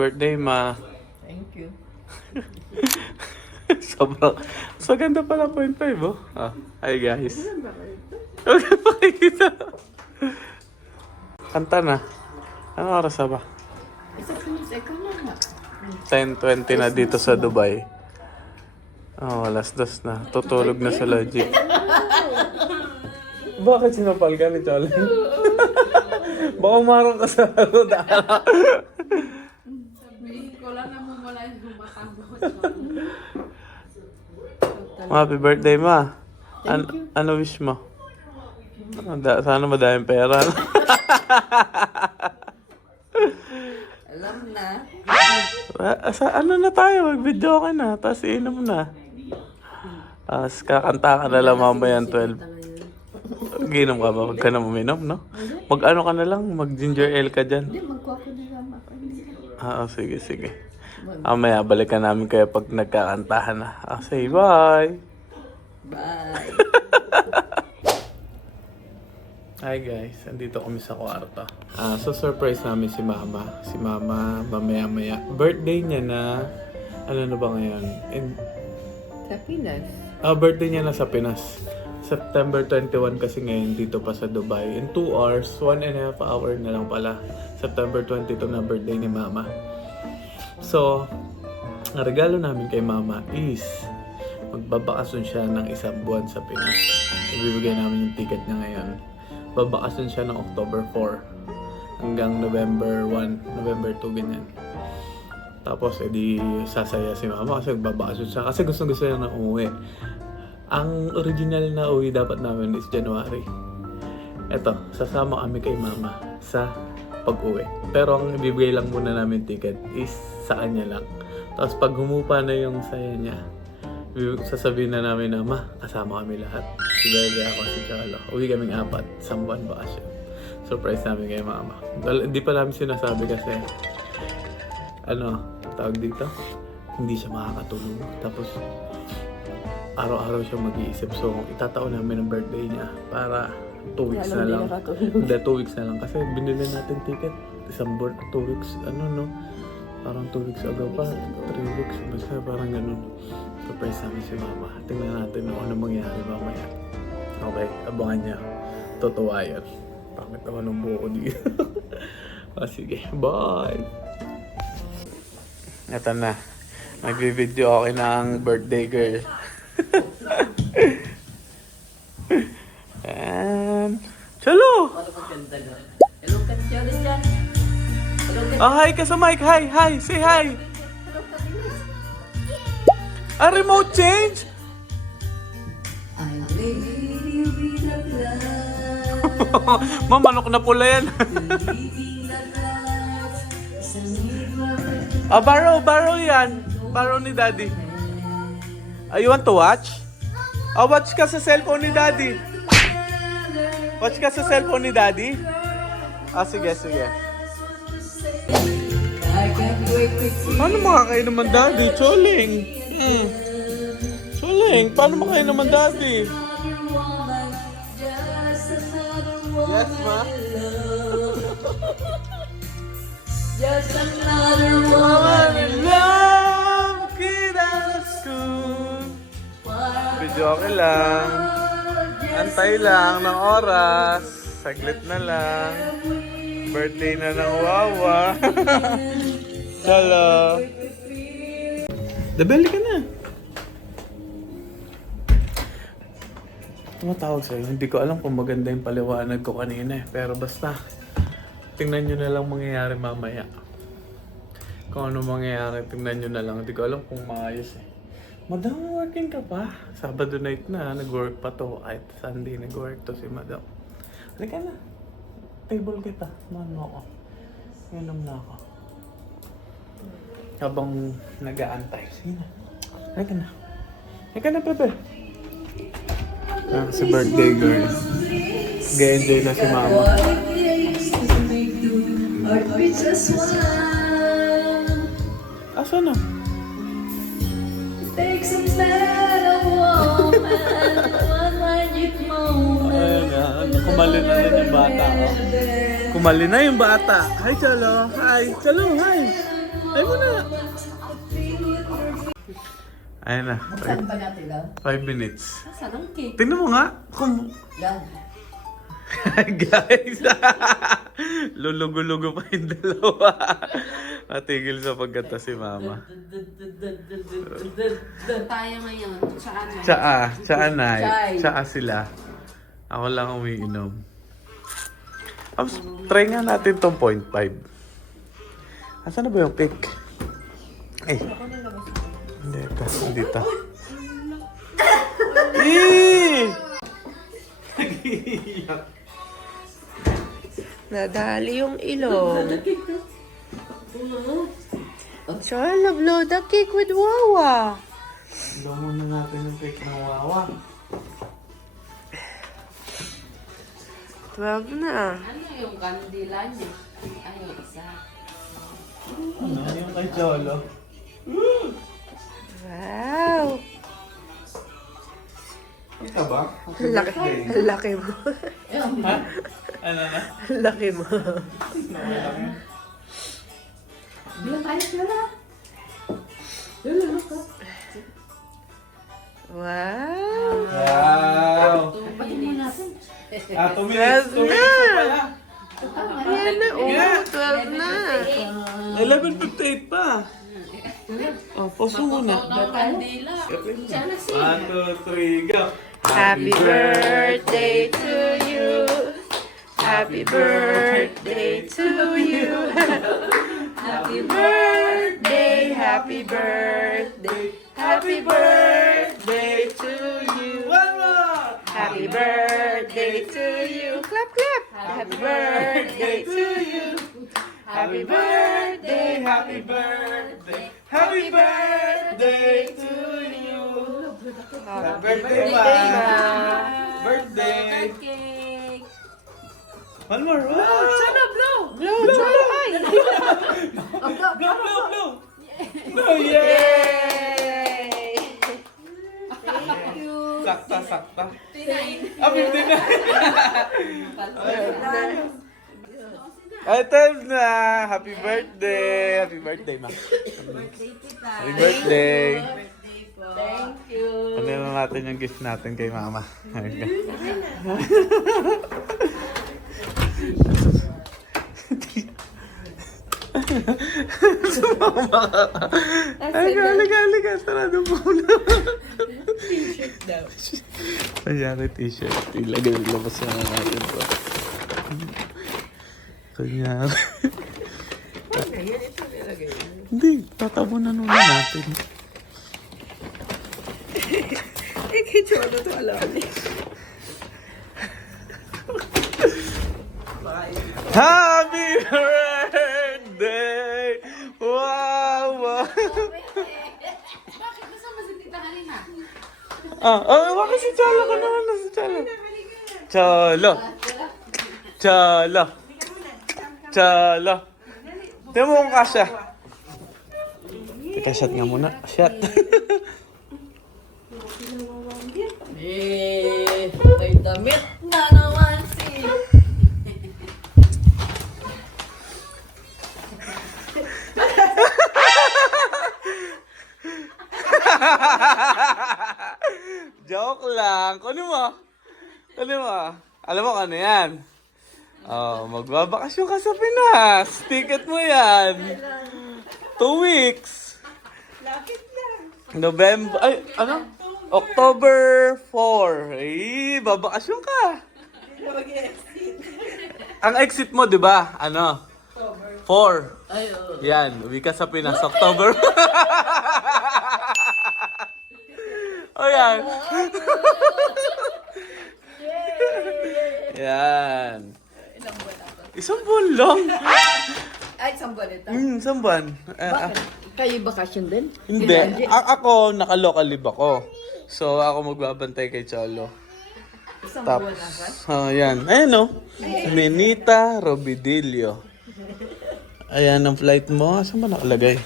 birthday, ma. Thank you. Sobrang, so ganda pala 0.5, oh. Ah, hi guys. Huwag na makikita. Kanta na. Ano oras na ba? Isa please, ikaw na nga. 10.20 na dito sa Dubai. Oh, alas dos na. Tutulog na sa logic. Bakit sinapal ka ni Charlie? Baka umarang ka sa ano Sabihin ko lang na mo wala yung gumatanggot. Happy birthday, ma. An- ano wish mo? Ano, da- sana madaming pera. Alam na. Ah, sa ano na tayo? Mag-video ka na. Tapos inom na. Tapos kakanta ka na lang mamaya 12. Ginom ka ba? Huwag ka na uminom, no? Mag-ano ka na lang, mag-ginger ale ka dyan. Hindi, magkuha ko na lang ako. Ah, sige, sige. Mamaya, balikan namin kayo pag nagkakantahan na. Ah, say bye! Bye. Hi guys, andito kami sa kwarto. Ah, so surprise namin si Mama. Si Mama mamaya-maya. Birthday niya na ano na ba ngayon? In, Sa Pinas. ah, birthday niya na sa Pinas. September 21 kasi ngayon dito pa sa Dubai. In 2 hours, 1 and a half hour na lang pala. September 22 na birthday ni Mama. So, ang regalo namin kay Mama is magbabakasyon siya ng isang buwan sa Pinas. Ibibigay namin yung ticket niya ngayon. Babakasyon siya ng October 4 hanggang November 1, November 2, ganyan. Tapos, edi sasaya si Mama kasi magbabakasyon siya. Kasi gusto gusto niya na umuwi. Ang original na uwi dapat namin is January. Eto, sasama kami kay Mama sa pag-uwi. Pero ang ibibigay lang muna namin ticket is sa kanya lang. Tapos pag humupa na yung saya niya, sasabihin na namin na, Ma, kasama kami lahat. Si Bebe, ako, si Chalo. Uwi kaming apat, isang buwan bakasyon. Surprise namin kay Mama. Hindi pa namin sinasabi kasi, ano, tawag dito, hindi siya makakatulog. Tapos, araw-araw siya mag-iisip. So, itataon namin ang birthday niya para two weeks na lang. Hindi, two weeks na lang. Kasi binili natin ticket. Isang buwan, two weeks, ano no? Parang two weeks ago pa. Three weeks. Basta parang ganun. Surprise namin si mama. Tingnan natin kung ano mangyari mamaya. Okay, abangan niya. Totoo yan. Pangit naman ng buko dito. ah, sige, bye! Ito na. Nagbi-video ako ng birthday girl. Oh, hi ka sa mic. Hi, hi. Say hi. A remote change? Ma'am, manok na pula yan. Ah, barrow, barrow yan. Barrow ni daddy. Ah, you want to watch? Ah, watch ka sa cellphone ni daddy. Watch ka sa cellphone ni daddy. Ah, sige, sige. Paano makakain naman daddy? Choling. Hmm. Choling, paano makakain naman daddy? Yes, ma. Just another woman. In love, kita na school. Video okay lang. Antay lang ng oras. Saglit na lang. Birthday na ng Wawa. Hello. Dabeli ka na. Tumatawag sa'yo. Hindi ko alam kung maganda yung paliwanag ko kanina eh. Pero basta, tingnan nyo na lang mangyayari mamaya. Kung ano mangyayari, tingnan nyo na lang. Hindi ko alam kung maayos eh. Madam, working ka pa? Sabado night na, nag-work pa to. Kahit Sunday nag-work to si Madam. Halika na. Table kita. Mano ako. Inom na ako. Habang nag-aantay. Sige na. Halika na. Halika na, Pepe. Ah, si birthday girl. Nag-enjoy na si mama. Asa na? Takes a man, a woman, one moment. Ayun na, kumali na rin yung bata. Oh. Kumali na yung bata. Hi, Chalo. Hi. Chalo, hi. Ay mo na. Ayun na. Saan ba natin lang? 5 minutes. Saan ang cake? Tingnan mo nga. Kung... Yan. Guys, lulugo-lugo pa yung dalawa. Natigil sa pagkanta si mama. Tayo ngayon. Saan? Tsaa, tsaa na. Tsaa sila. Ako lang umiinom. Tapos, try nga natin tong 0.5. Asan na ba yung pick? Ay. Hindi ito, hindi ito. Eh! Nag-iiyak. Nadali yung ilong. Charla, blow the cake with Wawa. Daw muna natin yung pick ng wawa. 12 na. Ano yung kandila niya? Ay, yung isa. Ano yung kay Cholo? Wow. Kita ba? Laki, laki mo. Ha? Ano na? laki mo. Bilang tayo sila. Wow. Wow! Pati mo natin. Ah, two minutes. Two minutes na pala. Ayan na, oh, 12 na. 11.58 pa. Oh, mo muna. Ang kandila. Siya na si. One, two, three, go! Happy birthday to you. Happy birthday to you. Happy birthday, happy birthday, happy birthday to! Happy birthday to you. Clap, clap. Happy birthday to you. Happy birthday, happy birthday, happy birthday to you. Happy birthday, ma. Birthday. Cake. One more. Wow! Sana blow. Blow, blow, ay. Blow, blow, blow! Oh, yeah! Yay! Thank you. Sakta, sakta. Tinain. Ah, 59! Ay, na! Happy birthday! Happy birthday, ma. Happy birthday! Thank you. Ano na natin yung gift natin kay mama? Okay. Halika, halika, halika. Sarado mo na. Daw. Kanyari t-shirt. Ilagay, labas na natin to. Kanyari. Hindi, tatabunan muna natin. Eh, kay Cholo to alam. Happy birthday! Wow! wow. Bakit gusto mo si Tita Halina? Ah, oh, bakit si Cholo ka naman na si Cholo? Cholo! Cholo! Cholo! Tingnan mo kung kasya. Teka, shot nga muna. Shot. Eh, may damit na naman si... Joke lang. Kunin mo. Kunin mo. Alam mo ano yan? Oh, magbabakasyon ka sa Pinas. Ticket mo yan. Two weeks. November, ay, ano? October 4. Ay, babakasyon ka. Ang exit mo, di ba? Ano? 4. Ay, oo. Yan, uwi ka sa Pinas, October. o yan. yan. Isang buwan lang. Ay, isang balita. Hmm, isang buwan. Eh, ah, Kayo bakasyon din? hindi. A- ako, naka-local leave ako. So, ako magbabantay kay Cholo. Isang Tapos, oh, yan. Ayan o. Menita Robidillo. Ayan ang flight mo. Saan ba nakalagay?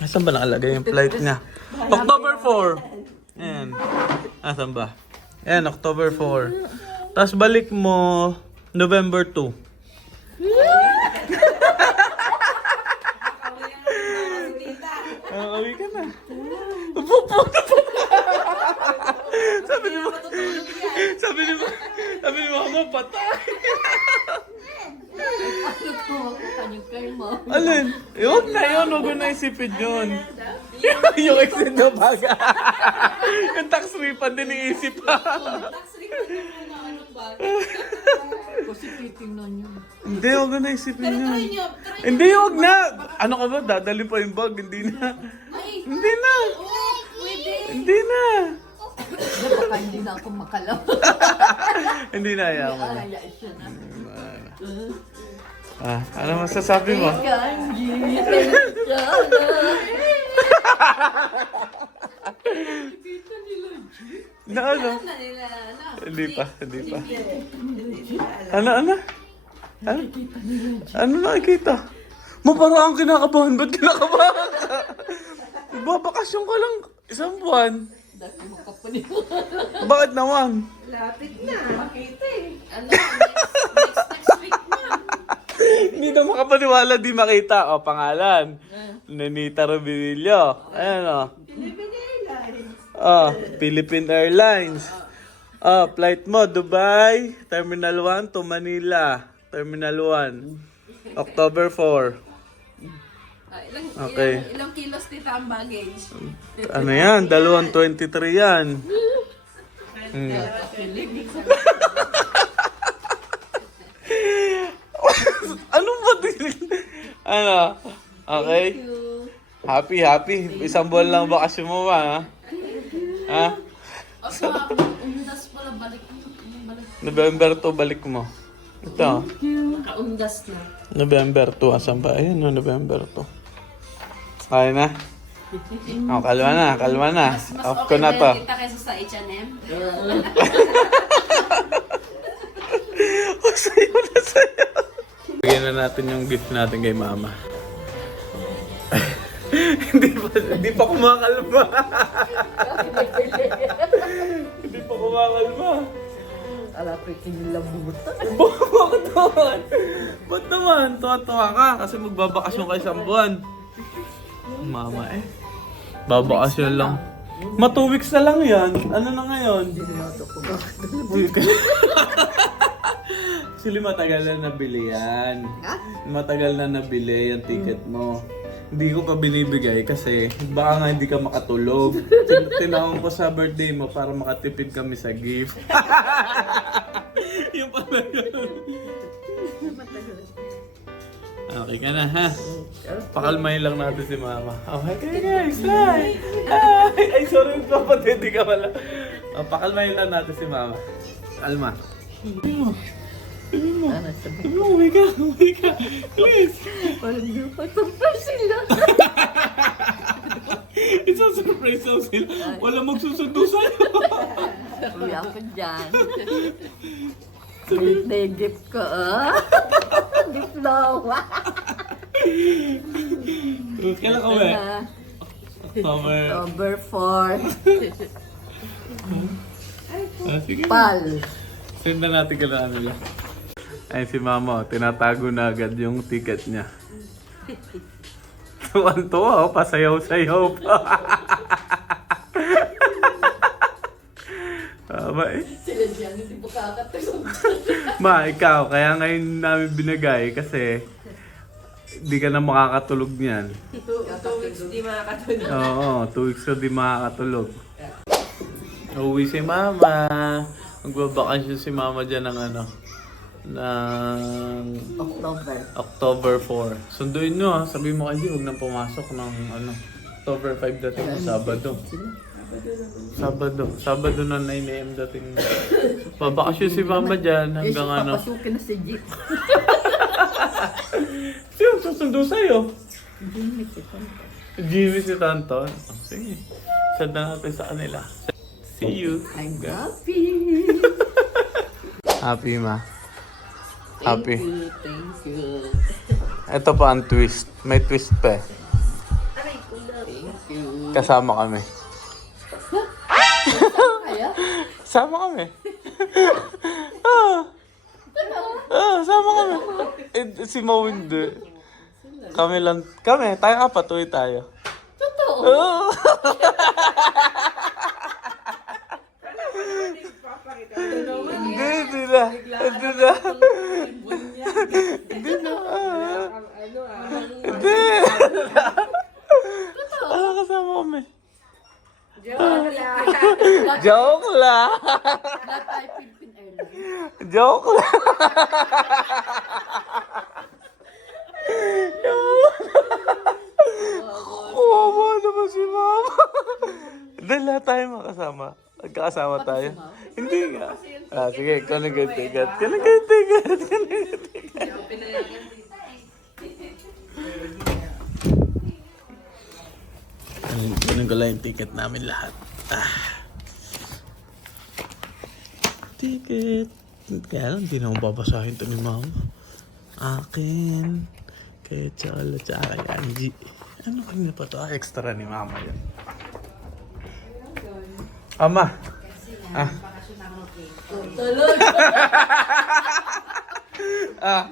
Saan ba nakalagay yung flight niya? October 4. Ayan. Asan ba? Ayan, October 4. Tapos balik mo November 2. Nakakawi ka na. Pupo na po. sabi ni mo, sabi ni mo, sabi ni mama, patay. Alin? Eh, huwag na yun, huwag na isipin yun. yung exit na baga. yung tax refund din iisip pa. Kasi titingnan niyo. Hindi, huwag na isipin Pero try yun. try Hindi, huwag na. Ano ka ba? Dadali pa yung bag. Hindi na. Ay! Hindi na. Oh, pwede! Hindi na. Baka hindi na ako makalaw. Hindi na, ayaw mo na. Kaya siya na. Ah, ano masasabi mo? Kanji, tensya na. Na ano? Na nila, na. Hindi pa, hindi pa. Ano, ano? Ano? Ano nakikita? Mo parang ang kinakabahan. Ba't kinakabahan ka? Babakasyon ka lang isang buwan. Dati mo. Bakit naman? Lapit na. Makita eh. Ano, next, next, next week. Hindi na makapaniwala, di makita. O, pangalan. Nenita Robillo. Ayan o. Oh, Philippine Airlines. Oh, flight mo, Dubai, Terminal 1 to Manila. Terminal 1. October 4. Ah, ilang, Okay. ilang, ilang kilos dito ang baggage? Ano yan? Dalawang 23 yan. Hmm. ano ba din? ano? Okay? Happy, happy. Isang buwan lang bakasyon mo ba, ha? Ha? O, so, undas pala, balik mo. Balik. November 2, balik mo. Ito. Nakaundas na. November 2. Asan ba? Ayan, no, November 2. Kaya na? Oh, kalma na, kalma na. Mas, mas Off ko okay na to. kita kaysa sa H&M. Sayo na sayo. Bigyan na natin yung gift natin kay mama. hindi pa, hindi pa kumakalma. hindi pa kumakalma. Ala ko kinilabutan. Bakit naman? Ba't naman? Tuwa-tuwa ka kasi magbabakasyon kayo sa buwan. Mama eh. Babakasyon lang. Ma two weeks na lang yan. Ano na ngayon? Actually, matagal na nabili yan. Matagal na nabili yung ticket mo. Hindi ko pa binibigay kasi baka nga hindi ka makatulog. Tin- Tinawag ko sa birthday mo para makatipid kami sa gift. yung pala yun. Okay ka na ha? Pakalmahin lang natin si mama. Okay ka guys, hi! Hi! Ay, sorry, kapatid, di ka pala. Oh, pakalmahin lang natin si mama. Alma. Sabi mo. Sabi mo. Sabi mo, uwi ka, uwi ka. Please. Parang di pa surprise sila. It's a surprise daw sila. Wala magsusundo sa'yo. Uy, ako dyan. Birthday gift ko, ah. Diploma. Kailan ka uwi? Na, October. October 4. Ah. Pal. Send na natin kailangan nila. Ay, si mama, oh, tinatago na agad yung ticket niya. Tuwan-tuwa, oh, pasayaw-sayaw pa. Tama eh. Sila dyan, hindi po kakatulog. Ma, ikaw, kaya ngayon namin binigay kasi di ka na makakatulog niyan. Two, two weeks di makakatulog. Oo, two weeks di makakatulog. Uwi si mama. Magbabakasyon si mama dyan ng ano, ng October. October 4. Sunduin nyo ha. Sabi mo kasi huwag nang pumasok ng ano, October 5 dating mo, Sabado. Sabado. Sabado na 9am dating. Babakasyon si mama dyan hanggang ano. papasukin na si Jeep. Sino susundo sa'yo? Jimmy, si Tonto. Jimmy si Tanton. Oh, sige. Send na natin sa kanila. See you. I'm happy. Happy ma. Happy. Thank you, thank you. Ito pa ang twist. May twist pa eh. Thank you. Kasama kami. Kaya? Sama kami. ah. Ah, sama kami. Eh, si Mo hindi. Kami lang. Kami, tayo apat. Uwi tayo. Totoo. Oh. Hindi, hindi na. Hindi na. Hindi na. Hindi. Ano kasama kami? Joke lang. Joke lang. Not I, Philippine Airlines. Joke lang. Kumawa naman si Mama. Dahil lahat tayo makasama. Magkakasama tayo. Hindi nga. Ah, sige, ikaw na tigat. Ikaw na tigat. Na tigat. Lang yung ticket namin lahat. Ah. Ticket. Kaya lang, hindi naman babasahin to ni mama. Akin. Kay Cholo, tsaka kay Angie. Ano kanina pa to? Ah, extra ni mama yan. Ama. Ah. Tulog. Ah.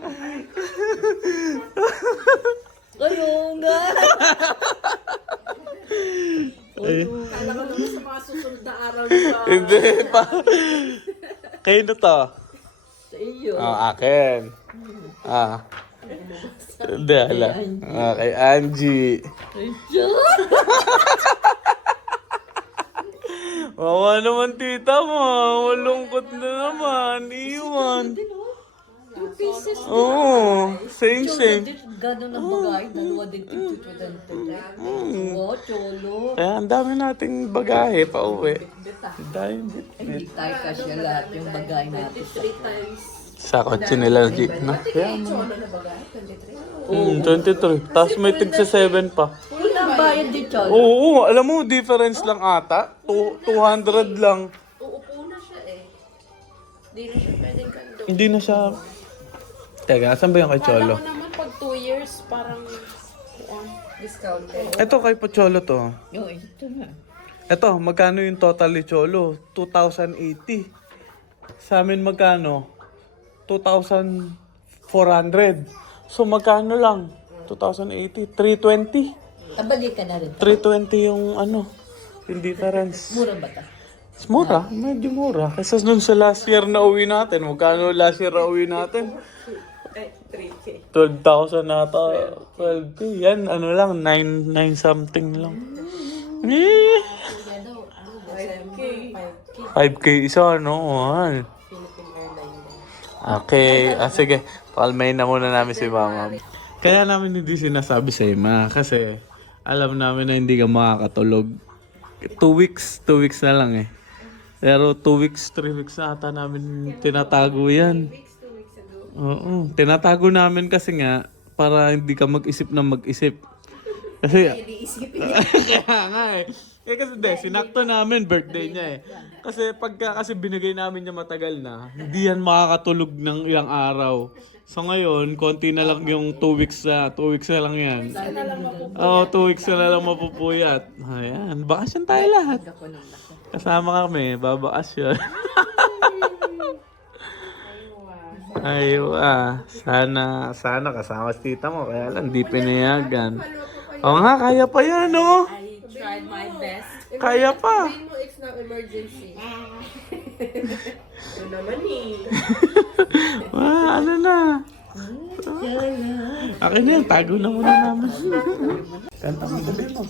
Ayun nga. Eh, Kala ko naman sa mga susunod na araw nito. hindi pa. Kayo na to. Sa iyo. Ah, akin. Ah. Hindi, ala. Ah, kay Angie. Ayun. Wawa naman tita mo. Malungkot na naman. Iwan. Two pieces. Oo. Same, same. Gano'n ang bagay. Dalawa din tigtutudan Oh, cholo. Kaya ang dami nating bagahe pa uwi. Dahil Hindi tayo kasya lahat yung bagay natin. sa- Three times. sa kotse nila Jeep na. Kaya? 23? Hmm, 23. Tapos may tig sa 7 pa. Bayad cholo. Oo, alam mo, difference lang ata. Two- 200 lang. Uupo na siya eh. Hindi na siya pwedeng kando. Hindi na siya... Teka, saan ba yung kay Kala Cholo? ko naman pag 2 years parang um, discounted. Ito kay Pocholo to. Yung ito na. Ito, magkano yung total ni Cholo? 2,080. Sa amin magkano? 2,400. So magkano lang? 2,080. 320. Tabali ka na rin. 320 yung ano, yung difference. Mura ba ta? It's mura, medyo mura. Kasi nung sa last year na uwi natin, magkano last year na uwi natin? Eh, 3K. 12,000 nata. 12K. Yan, ano lang, 9, 9 something lang. Eh, 5K. 5K. 5K isa, no? Mahal. Philippine Airlines. Okay, ah, sige. Palmayin na muna namin si mama. Kaya namin hindi sinasabi sa ima kasi alam namin na hindi ka makakatulog. Two weeks, two weeks na lang eh. Pero two weeks, three weeks na ata namin tinatago yan. Oo, tinatago namin kasi nga para hindi ka mag-isip na mag-isip. Kasi, kaya nga eh. Eh kasi de, sinakto namin birthday niya eh. Kasi pagka kasi binigay namin niya matagal na, hindi yan makakatulog ng ilang araw. So ngayon, konti na lang yung 2 weeks na, 2 weeks na lang yan. Oo, 2 weeks na lang mapupuyat. Ayan, bakasyon tayo lahat. Kasama kami, babakasyon. Ayaw ah. Sana, sana kasama si tita mo. Kaya lang, di pinayagan. Oo nga, kaya pa yan, oh. I tried my best. Kaya pa. It's not emergency. Ito naman eh. Ah, ano na. Akin yan, tago na muna namin. Kanta mo gabi mo.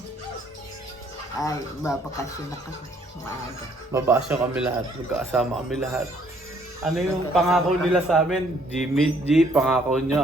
Ay, babakasyon na kami. Maaga. Babasyo kami lahat, magkakasama kami lahat. Ano yung pangako nila sa amin? Meet G, pangako nyo,